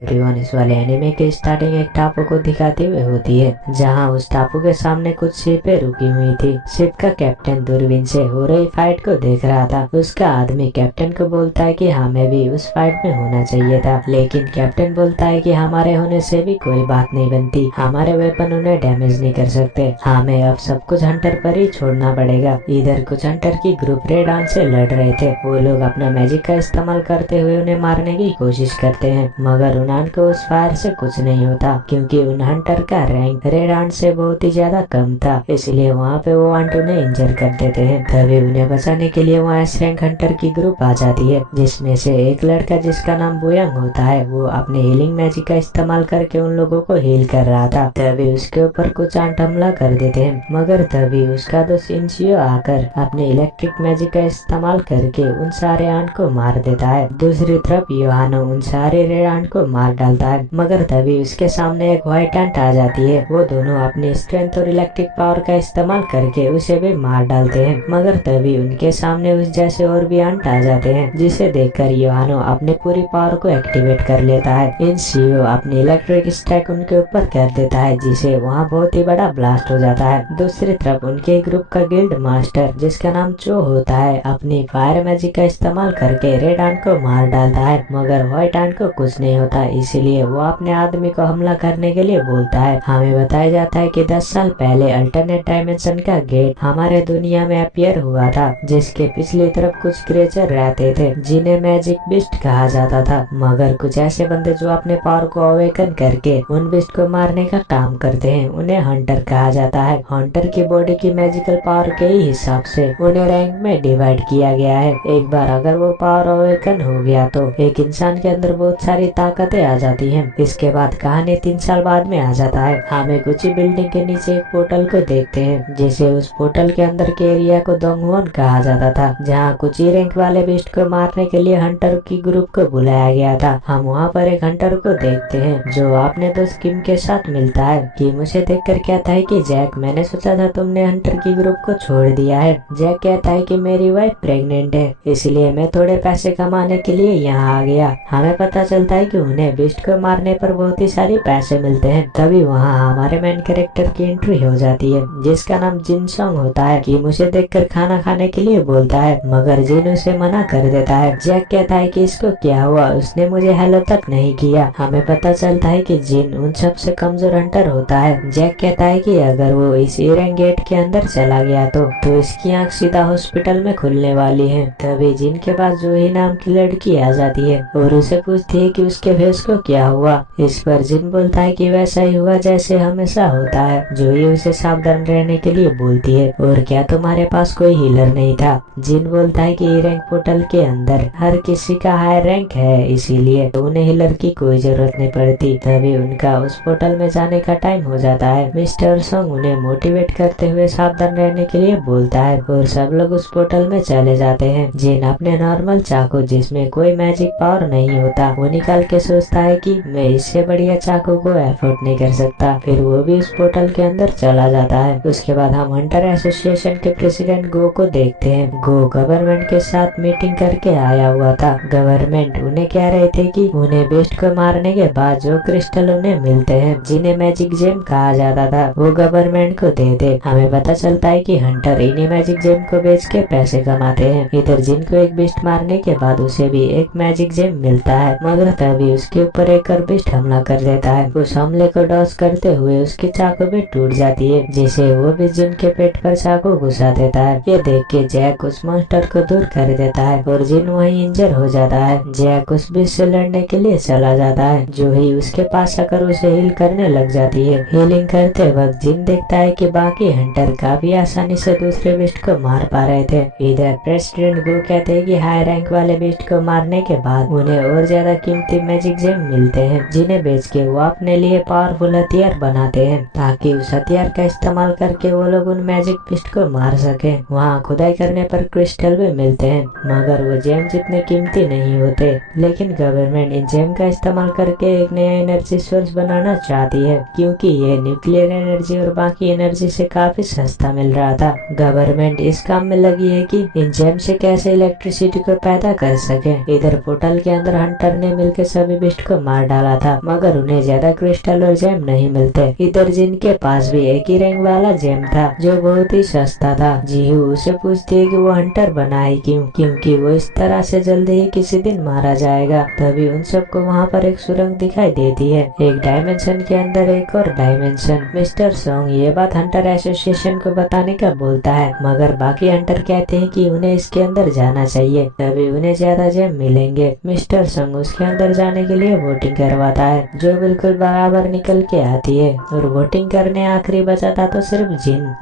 Everyone, इस वाले anime की स्टार्टिंग एक टापू को दिखाते हुए होती है, जहां उस टापू के सामने कुछ शिपें रुकी हुई थी। शिप का कैप्टन दूरबीन से हो रही फाइट को देख रहा था। उसका आदमी कैप्टन को बोलता है कि हमें भी उस फाइट में होना चाहिए था, लेकिन कैप्टन बोलता है कि हमारे होने से भी कोई बात नहीं बनती, हमारे वेपन उन्हें डैमेज नहीं कर सकते, हमें अब सब कुछ हंटर पर ही छोड़ना पड़ेगा। इधर कुछ हंटर की ग्रुप रेड ऑन से लड़ रहे थे। वो लोग अपना मैजिक का इस्तेमाल करते हुए उन्हें मारने की कोशिश करते हैं, मगर उन्हान को उस फायर से कुछ नहीं होता, क्योंकि उन हंटर का रैंक रेड आंट से बहुत ही ज्यादा कम था। इसलिए वहाँ पे वो आंट उन्हें इंजर कर देते हैं। तभी उन्हें बचाने के लिए वहाँ एस रैंक हंटर की ग्रुप आ जाती है, जिसमें से एक लड़का जिसका नाम बुयांग होता है, वो अपने हीलिंग मैजिक का इस्तेमाल करके उन लोगों को हील कर रहा था। तभी उसके ऊपर कुछ आंट हमला कर देते हैं, मगर तभी उसका दोस्त इंशियो आकर अपने इलेक्ट्रिक मैजिक का इस्तेमाल करके उन सारे आंट को मार देता है। दूसरी तरफ योहानो उन सारे रेड आंट को मार डालता है, मगर तभी उसके सामने एक व्हाइट एंट आ जाती है। वो दोनों अपनी स्ट्रेंथ और इलेक्ट्रिक पावर का इस्तेमाल करके उसे भी मार डालते हैं, मगर तभी उनके सामने उस जैसे और भी एंट आ जाते हैं, जिसे देखकर योहानो अपनी पूरी पावर को एक्टिवेट कर लेता है। इन सीओ अपनी इलेक्ट्रिक स्टैक उनके ऊपर कर देता है, जिसे वहाँ बहुत ही बड़ा ब्लास्ट हो जाता है। दूसरी तरफ उनके ग्रुप का गिल्ड मास्टर जिसका नाम चो होता है, अपनी फायर मैजिक का इस्तेमाल करके रेड एंट को मार डालता है, मगर व्हाइट एंट को कुछ नहीं होता। इसीलिए वो अपने आदमी को हमला करने के लिए बोलता है। हमें बताया जाता है कि 10 साल पहले अल्टरनेट डायमेंशन का गेट हमारे दुनिया में अपीयर हुआ था, जिसके पिछली तरफ कुछ क्रिएचर रहते थे जिन्हें मैजिक बिस्ट कहा जाता था, मगर कुछ ऐसे बंदे जो अपने पावर को अवेकन करके उन बिस्ट को मारने का काम करते हैं, उन्हें हंटर कहा जाता है। हंटर की बॉडी की मैजिकल पावर के ही हिसाब से उन्हें रैंक में डिवाइड किया गया है। एक बार अगर वो पावर अवेकन हो गया तो एक इंसान के अंदर बहुत सारी ताकतें आ जाती हैं। इसके बाद कहानी 3 साल बाद में आ जाता है। हमें कुछ ही बिल्डिंग के नीचे एक पोर्टल को देखते हैं, जिसे उस पोर्टल के अंदर के एरिया को दोंगवॉन कहा जाता था, जहाँ कुछ ही रैंक वाले बिस्ट को मारने के लिए हंटर की ग्रुप को बुलाया गया था। हम वहाँ पर एक हंटर को देखते हैं जो अपने दोस्त किम के साथ मिलता है। किम उसे देखकर कहता है कि जैक, मैंने सोचा था तुमने हंटर की ग्रुप को छोड़ दिया है। जैक कहता है कि मेरी वाइफ प्रेग्नेंट है, इसलिए मैं थोड़े पैसे कमाने के लिए यहाँ आ गया। हमें पता चलता है कि उन्हें बिस्ट को मारने पर बहुत ही सारे पैसे मिलते हैं। तभी वहाँ हमारे मेन कैरेक्टर की एंट्री हो जाती है, जिसका नाम जिन सॉन्ग होता है। किम उसे देखकर खाना खाने के लिए बोलता है, मगर जिन उसे मना कर देता है। जैक कहता है कि इसको क्या हुआ, उसने मुझे हेलो तक नहीं किया। हमें पता चलता है कि जिन उन सबसे कमजोर हंटर होता है। जैक कहता है कि अगर वो इस एरेंग गेट के अंदर चला गया तो इसकी आँख सीधा हॉस्पिटल में खुलने वाली है। तभी जिन के पास जूही नाम की लड़की आ जाती है और उसे पूछती है कि उसके फेस को क्या हुआ। इस पर जिन बोलता है कि वैसा ही हुआ जैसे हमेशा होता है। जूही उसे सावधान रहने के लिए बोलती है, और क्या तुम्हारे पास कोई हीलर नहीं था? जिन बोलता है कि रैंक पोर्टल के अंदर हर किसी का हाई रैंक है, इसीलिए उन्हें हीलर की कोई जरूरत नहीं पड़ती। तभी उनका उस पोर्टल में जाने का टाइम हो जाता है। मिस्टर सॉन्ग उन्हें मोटिवेट करते हुए सावधान रहने के लिए बोलता है, और सब लोग उस पोर्टल में चले जाते हैं। जिन अपने नॉर्मल चाकू जिसमें कोई मैजिक पावर नहीं होता वो निकाल के सोचता है कि मैं इससे बढ़िया चाकू को एफोर्ड नहीं कर सकता। फिर वो भी उस पोर्टल के अंदर चला जाता है। उसके बाद हम हंटर एसोसिएशन के प्रेसिडेंट गो को देखते हैं। गो गवर्नमेंट के साथ मीटिंग करके आया हुआ था। गवर्नमेंट उन्हें कह रहे थे कि उन्हें बेस्ट को मारने के बाद जो क्रिस्टल उन्हें मिलते हैं, जिन्हें मैजिक जेम कहा जाता था, वो गवर्नमेंट को दे दे। हमें पता चलता है कि हंटर इन्हीं मैजिक जेम को बेच के पैसे कमाते हैं। इधर जिनको एक बेस्ट मारने के बाद उसे भी एक मैजिक जेम मिलता है, मगर तभी उसके ऊपर एक और बेस्ट हमला कर देता है। उस हमले को डॉस करते हुए उसकी चाकू भी टूट जाती है, जिसे वो भी जिन के पेट पर चाकू घुसा देता है। ये देख के जैक उस मॉन्स्टर को दूर कर देता है और जिन वहीं इंजर हो जाता है। जैक उस बेस्ट से लड़ने के लिए चला जाता है। जो ही उसके पास आकर उसे हील करने लग जाती है। हीलिंग करते वक्त जिन देखता है कि बाकी हंटर काफी आसानी से दूसरे बेस्ट को मार पा रहे थे। इधर प्रेसिडेंट गो कहते हैं कि हाई रैंक वाले बेस्ट को मारने के बाद उन्हें और ज्यादा कीमती मैजिक जेम मिलते हैं, जिन्हें बेच के वो अपने लिए पावरफुल हथियार बनाते हैं, ताकि उस हथियार का इस्तेमाल करके वो लोग उन मैजिक बिस्ट को मार सके। वहाँ खुदाई करने पर क्रिस्टल भी मिलते हैं, मगर वो जेम जितने कीमती नहीं होते। लेकिन गवर्नमेंट इन जेम का इस्तेमाल करके एक नया एनर्जी सोर्स बनाना चाहती है, क्योंकि ये न्यूक्लियर एनर्जी और बाकी एनर्जी से काफी सस्ता मिल रहा था। गवर्नमेंट इस काम में लगी है कि इन जेम से कैसे इलेक्ट्रिसिटी को पैदा कर सके। इधर पोर्टल के अंदर हंटर ने मिलकर सभी बीस्ट को मार डाला था, मगर उन्हें ज्यादा क्रिस्टल और जेम नहीं मिलते। इधर जिन के पास भी एक ही रैंक वाला जेम था जो बहुत ही सस्ता था। जीहू उसे पूछती है कि वो हंटर बनाई क्यों, क्योंकि वो इस तरह से जल्दी ही किसी दिन मारा जाएगा। तभी उन सबको वहाँ पर एक सुरंग दिखाई देती है, एक डायमेंशन के अंदर एक और डायमेंशन। मिस्टर सॉन्ग ये बात हंटर एसोसिएशन को बताने का बोलता है, मगर बाकी हंटर कहते हैं कि उन्हें इसके अंदर जाना चाहिए, तभी उन्हें ज्यादा जेम मिलेंगे। मिस्टर सॉन्ग उसके अंदर जाने के लिए वोटिंग करवाता है, जो बिल्कुल बराबर निकल के आती है। और वोटिंग करने आखिरी बचा था तो सिर्फ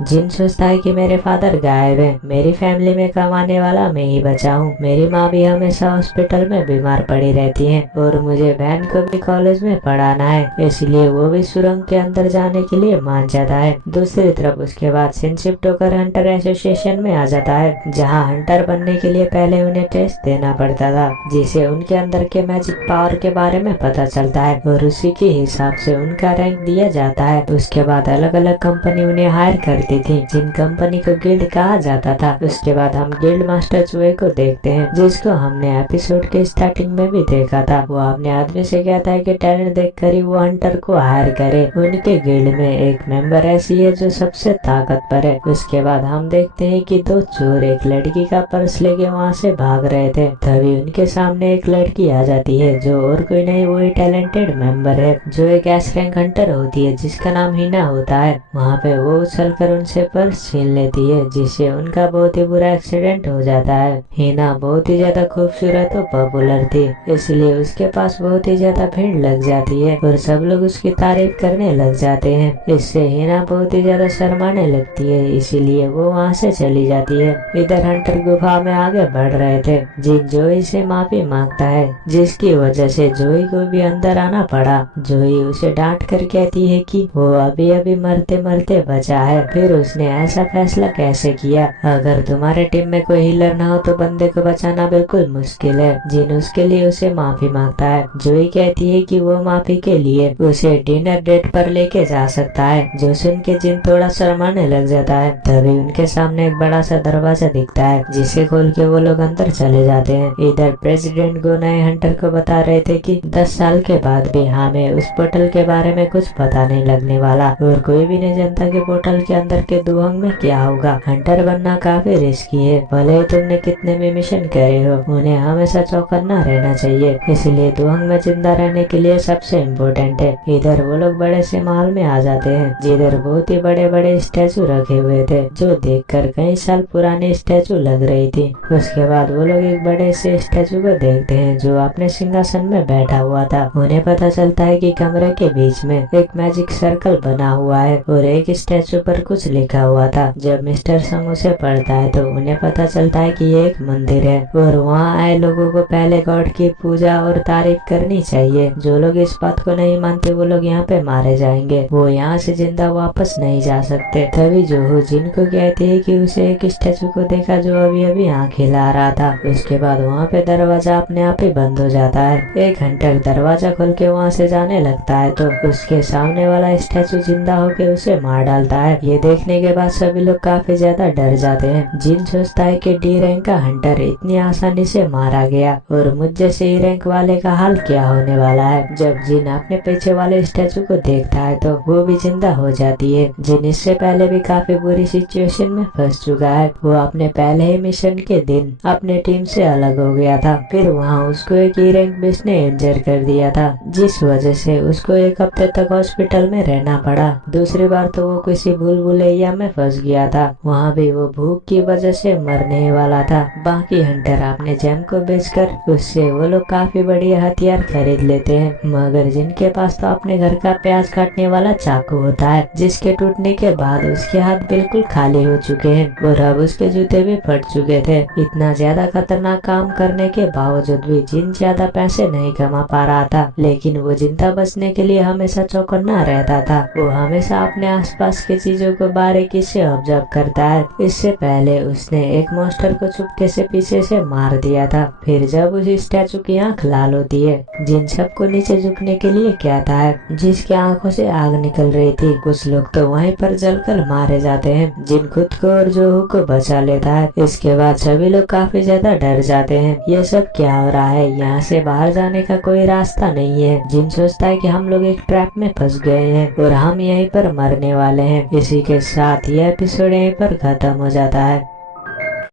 जिन सोचता है कि मेरे फादर गायब है, मेरी फैमिली में कमाने वाला मैं ही बचा हूँ, मेरी माँ भी हमेशा हॉस्पिटल में बीमार पड़ी रहती है और मुझे बहन को भी कॉलेज में पढ़ाना है, इसलिए वो भी सुरंग के अंदर जाने के लिए मान जाता है। दूसरी तरफ उसके बाद सिन शिफ्ट होकर हंटर एसोसिएशन में आ जाता है, जहाँ हंटर बनने के लिए पहले उन्हें टेस्ट देना पड़ता था, जिसे उनके अंदर के मैजिक पावर के बारे में पता चलता है और उसी के हिसाब से उनका रैंक दिया जाता है। उसके बाद अलग अलग कंपनी उन्हें हायर करती थी, जिन कंपनी को गिल्ड कहा जाता था। उसके बाद हम गिल्ड मास्टर चूहे को देखते हैं, जिसको हमने एपिसोड के स्टार्टिंग में भी देखा था। वो अपने आदमी से कहता है कि टैलेंट देखकर ही वो हंटर को हायर करे। उनके गिल्ड में एक मेंबर ऐसी है जो सबसे ताकतवर है। उसके बाद हम देखते हैं कि दो चोर एक लड़की का पर्स लेके वहाँ से भाग रहे थे, तभी उनके सामने एक लड़की आ जाती है जो और कोई नहीं वही टैलेंटेड मेंबर है, जो एक एस रैंक हंटर होती है जिसका नाम हिना होता है। वहाँ पे वो उछलकर उनसे पर्स छीन लेती है, जिससे उनका बहुत ही बुरा एक्सीडेंट हो जाता है। हिना बहुत ही ज्यादा खूबसूरत और पॉपुलर थी, इसलिए उसके पास बहुत ही ज्यादा भीड़ लग जाती है और सब लोग उसकी तारीफ करने लग जाते हैं। इससे हिना बहुत ही ज्यादा शर्माने लगती है, इसीलिए वो वहाँ से चली जाती है। इधर हंटर गुफा में आगे बढ़ रहे थे, जिन जोई से माफी मांगता है, जिसकी वजह से जोई को भी अंदर आना पड़ा। जोई उसे डांट कर कहती है कि वो अभी अभी मरते मरते बचा है, फिर उसने ऐसा फैसला कैसे किया। अगर तुम्हारे टीम में कोई हीलर ना हो तो बंदे को बचाना बिल्कुल मुश्किल है। जिन उसके लिए उसे माफी मांगता है। जोई कहती है कि वो माफी के लिए उसे डिनर डेट पर लेके जा सकता है, जो सुन के जिन थोड़ा शर्माने लग जाता है। तभी उनके सामने एक बड़ा सा दरवाजा दिखता है, जिसे खोल के वो लोग अंदर चले जाते हैं। इधर प्रेसिडेंट गो नए हंटर को बता रहे थे कि 10 साल के बाद भी हमें उस पोर्टल के बारे में कुछ पता नहीं लगने वाला और कोई भी नहीं जानता कि पोर्टल के अंदर के दुहंग में क्या होगा। हंटर बनना काफी रिस्की है, भले तुमने कितने भी मिशन करे हो, उन्हें हमेशा चौकन्ना रहना चाहिए, इसलिए दुहंग में जिंदा रहने के लिए सबसे इम्पोर्टेंट है। इधर वो लोग बड़े से महल में आ जाते हैं, जिधर बहुत ही बड़े बड़े स्टैचू रखे हुए थे, जो देखकर कई साल पुराने स्टैचू लग रही थी। उसके बाद वो लोग एक बड़े से स्टैचू को देखते हैं जो अपने सिंहासन में बैठा हुआ था। उन्हें पता चलता है कि कमरे के बीच में एक मैजिक सर्कल बना हुआ है और एक स्टैचू पर कुछ लिखा हुआ था। जब मिस्टर संग उसे पढ़ता है तो उन्हें पता चलता है कि ये एक मंदिर है और वहाँ आए लोगों को पहले गॉड की पूजा और तारीफ करनी चाहिए। जो लोग इस बात को नहीं मानते वो लोग यहाँ पे मारे जाएंगे, वो यहाँ से जिंदा वापस नहीं जा सकते। तभी जोहू जिन को कहती है कि उसे एक स्टैचू को देखा जो अभी अभी आँख हिला रहा था। उसके बाद वहाँ पे दरवाजा अपने आप ही बंद हो जाता है। एक घंटा दरवाजा खोल के वहाँ से जाने लगता है तो उसके सामने वाला स्टैचू जिंदा होके उसे मार डालता है। ये देखने के बाद सभी लोग काफी ज्यादा डर जाते हैं। जिन सोचता है कि डी रैंक का हंटर इतनी आसानी से मारा गया और मुझ जैसे ई रैंक वाले का हाल क्या होने वाला है। जब जिन अपने पीछे वाले स्टैचू को देखता है तो वो भी जिंदा हो जाती है। जिन इससे पहले भी काफी बुरी सिचुएशन में फंस चुका है। वो अपने पहले ही मिशन के दिन अपने टीम से अलग हो गया था, फिर वहाँ उसको एक ई रैंक बिस्ट ने इंजर कर दिया था, जिस वजह से उसको एक हफ्ते तक हॉस्पिटल में रहना पड़ा। दूसरी बार तो वो किसी भूल भुलैया में फंस गया था, वहाँ भी वो भूख की वजह से मरने वाला था। बाकी हंटर अपने जेम को बेचकर उससे वो लोग काफी बढ़िया हथियार खरीद लेते हैं, मगर जिनके पास तो अपने घर का प्याज काटने वाला चाकू होता है, जिसके टूटने के बाद उसके हाथ बिल्कुल खाली हो चुके हैं और अब उसके जूते भी फट चुके थे। इतना ज्यादा खतरनाक काम करने के बावजूद भी जिन ज्यादा पैसे नहीं कमा पा रहा था, लेकिन वो जिंदा बचने के लिए हमेशा चौकन्ना रहता था। वो हमेशा अपने आसपास की चीजों को बारीकी से ऑब्जर्व करता है। इससे पहले उसने एक मॉन्स्टर को चुपके से पीछे से मार दिया था। फिर जब उस स्टैचू की आंख लाल होती है, जिन सबको नीचे झुकने के लिए कहता है, जिसकी आंखों से आग निकल रही थी। कुछ लोग तो वहीं पर जलकर मारे जाते हैं। जिन खुद को और जोहू को बचा लेता है। इसके बाद सभी लोग काफी ज्यादा डर जाते हैं। ये सब क्या हो रहा है, यहाँ से बाहर जाने का का कोई रास्ता नहीं है। जिन सोचता है कि हम लोग एक ट्रैप में फंस गए हैं और हम यहीं पर मरने वाले हैं। इसी के साथ यह एपिसोड यहीं पर खत्म हो जाता है।